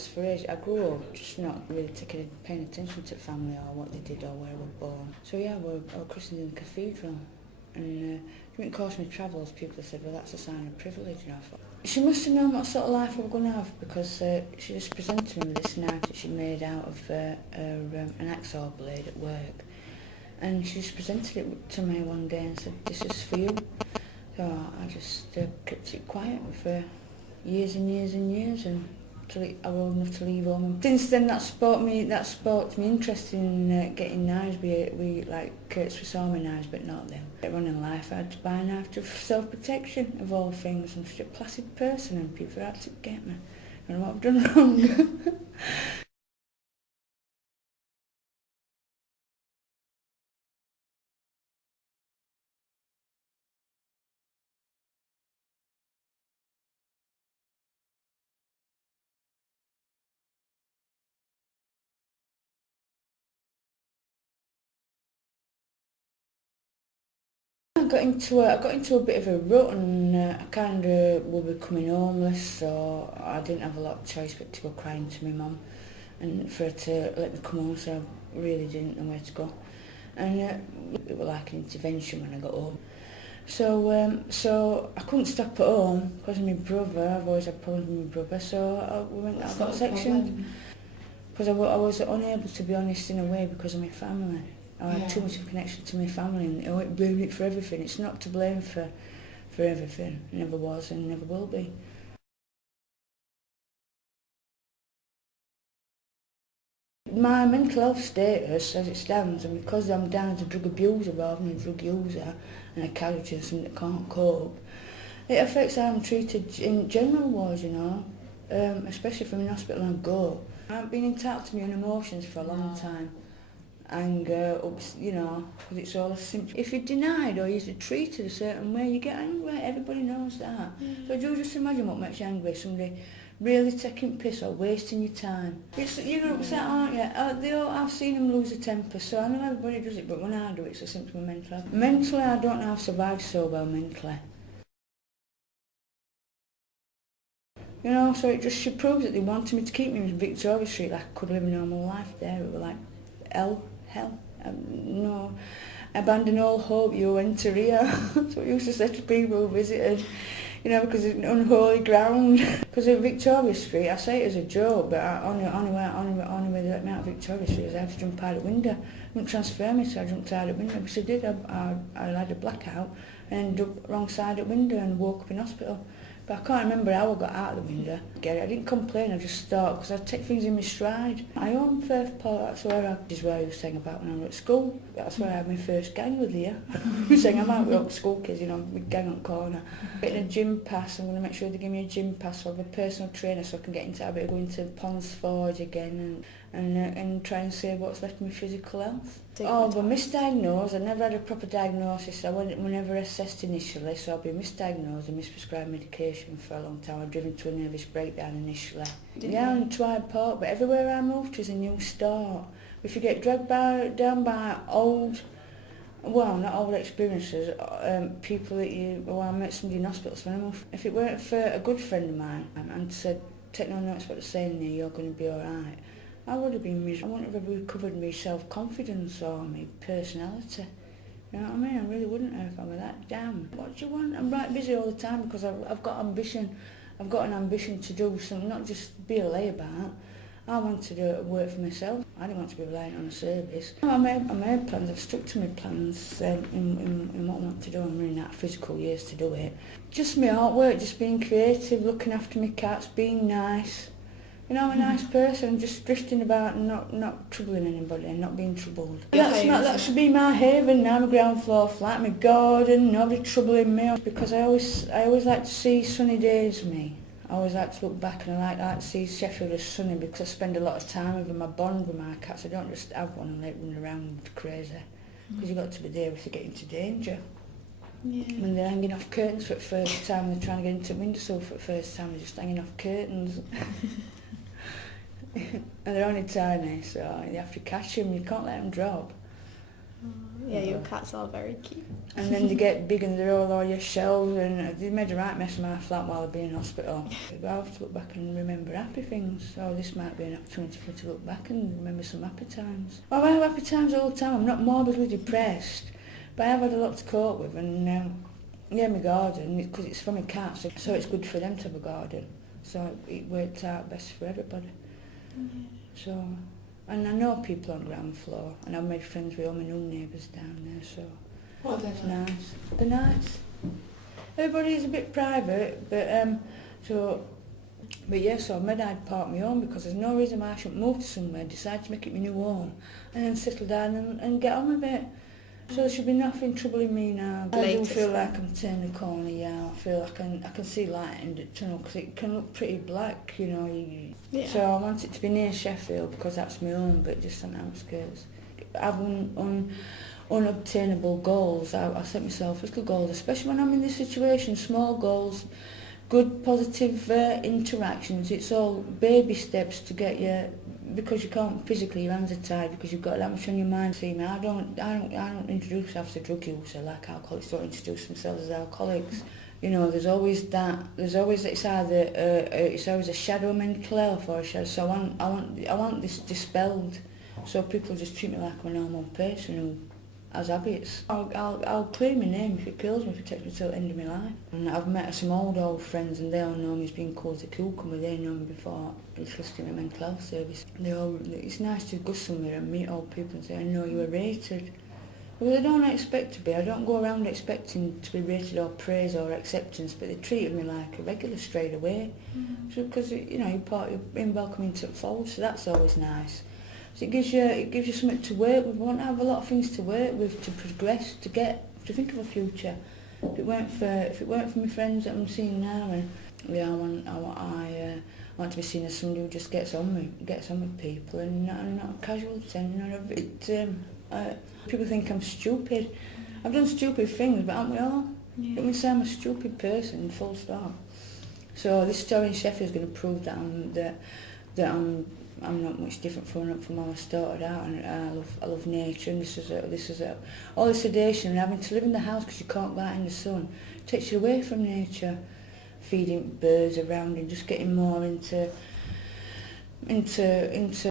As for age, I grew up just not really paying attention to family or what they did or where I was born. So yeah, I was christened in the cathedral. And during the course of my travels, people said, well, that's a sign of privilege. And I thought, she must have known what sort of life I was going to have, because she just presented me with this knife that she'd made out of an hacksaw blade at work. And she just presented it to me one day and said, this is for you. So I just kept it quiet for years and years and years, and until I was old enough to leave home. And since then, that sparked me interest in getting knives, we like Swiss Army knives, but not them. Running life, I had to buy a knife for self-protection, of all things. I'm such a placid person, and people had to get me. I don't know what I've done wrong. I got into a bit of a rut, and I kind of was becoming homeless, so I didn't have a lot of choice but to go crying to my mum and for her to let me come home, so I really didn't know where to go. And it was like an intervention when I got home. So I couldn't stop at home because of my brother. I've always had problems with my brother, so I got sectioned. Because I was unable to be honest in a way because of my family. I had too much of a connection to my family, and I won't blame it for everything. It's not to blame for everything. It never was and never will be. My mental health status as it stands, and because I'm down as a drug abuser rather than a drug user and a casualty and someone that can't cope, it affects how I'm treated in general wars, you know, especially from the hospital I go. I've been entitled to my own emotions for a long time. Anger, you know, because it's all a symptom. If you're denied or you're treated a certain way, you get angry. Everybody knows that. So do just imagine what makes you angry. Somebody really taking piss or wasting your time. You're upset, aren't you? I've seen them lose a temper, so I know everybody does it, but when I do, it's a symptom of mental health. Mentally, I don't know how I've survived so well mentally. You know, so she proves that they wanted me to keep me in Victoria Street like I could live a normal life there. It was like hell. No, abandon all hope, you enter here. That's what I used to say to people who visited, you know, because it's an unholy ground. Because at Victoria Street, I say it as a joke, but only way they let me out of Victoria Street is I had to jump out the window. They wouldn't transfer me, so I jumped out the window. Because I did, I had a blackout and ended up wrong side of the window and woke up in hospital. But I can't remember how I got out of the window. I didn't complain, I just thought, because I take things in my stride. I own Firth Park, that's where I was saying about when I was at school. That's where I had my first gang with you. I was saying I'm out with school kids, you know, with gang on the corner. Getting a gym pass, I'm going to make sure they give me a gym pass or a personal trainer so I can get into a bit of going to Ponds Forge again and try and save what's left of my physical health. But misdiagnosed. I never had a proper diagnosis. I was never assessed initially, so I've been misdiagnosed and misprescribed medication for a long time. I've driven to a nervous breakdown initially. On Twide Park, but everywhere I moved to is a new start. If you get dragged down by not old experiences, people I met somebody in hospital, so if it weren't for a good friend of mine and said, take no notice what they're saying there, you're going to be alright, I would have been miserable. I wouldn't have recovered my self-confidence or my personality. You know what I mean? I really wouldn't have if I were that down. What do you want? I'm right busy all the time because I've got ambition. I've got an ambition to do something, not just be a layabout. I want to work for myself. I didn't want to be reliant on a service. I made plans. I've stuck to my plans in what I want to do. I'm running out of physical years to do it. Just my artwork, just being creative, looking after my cats, being nice. You know, I'm a nice person, just drifting about and not troubling anybody and not being troubled. That should be my haven now, my ground floor flat, my garden, nobody troubling me. Because I always like to see sunny days with me. I always like to look back and I like to see Sheffield as sunny because I spend a lot of time with them. I bond with my cats. I don't just have one and let run around crazy. Because you've got to be there if they get into danger. Yeah. When they're hanging off curtains for the first time, they're trying to get into the windowsill for the first time, they're just hanging off curtains. And they're only tiny, so you have to catch them, you can't let them drop. Yeah, your cats are very cute. And then they get big and they're all your shells, and they made a right mess of my flat while I've been in hospital. I have to look back and remember happy things, so this might be an opportunity for me to look back and remember some happy times. Oh, I have happy times all the time. I'm not morbidly depressed, but I have had a lot to cope with, and yeah, my garden, because it's for my cats, so it's good for them to have a garden. So it worked out best for everybody. So, and I know people on ground floor, and I've made friends with all my new neighbours down there, so it's nice. They're nice. Everybody's a bit private, but yeah, so I made I'd park my home because there's no reason why I shouldn't move to somewhere, decide to make it my new home, and then settle down and get on with it. So there should be nothing troubling me now. I do feel like I'm turning the corner, yeah. I feel like I can see light in the tunnel because it can look pretty black, you know. Yeah. So I want it to be near Sheffield because that's my home, but just on the outskirts. I've unobtainable goals. I set myself little goals, especially when I'm in this situation, small goals, good positive interactions. It's all baby steps to get you, because you can't physically, your hands are tied because you've got that much on your mind. See me, I don't introduce myself as a drug user like alcoholics don't introduce themselves as alcoholics. You know, there's always it's always a shadow of mental health or a shadow. So I want this dispelled, so people just treat me like I'm a normal person who has habits. I'll clear my name if it kills me, if it takes me till the end of my life. And I've met some old friends, and they all know me as being called the cucumber. They know me before enlisting in a mental health service. It's nice to go somewhere and meet old people and say, I know you were rated. Because I don't expect to be. I don't go around expecting to be rated or praise or acceptance, but they treated me like a regular straight away. So because you're being welcome into the fold, so that's always nice. So it gives you something to work with. We want to have a lot of things to work with, to progress, to think of a future. If it weren't for my friends that I'm seeing now, and yeah, I want to be seen as somebody who just gets on with people and not a casualty, not a victim. People think I'm stupid. I've done stupid things, but aren't we all? Yeah. It means I'm a stupid person, full stop. So this story in Sheffield is going to prove that I'm not much different from how I started out, and I love nature, and this is all the sedation and having to live in the house because you can't go out in the sun takes you away from nature, feeding birds around and just getting more into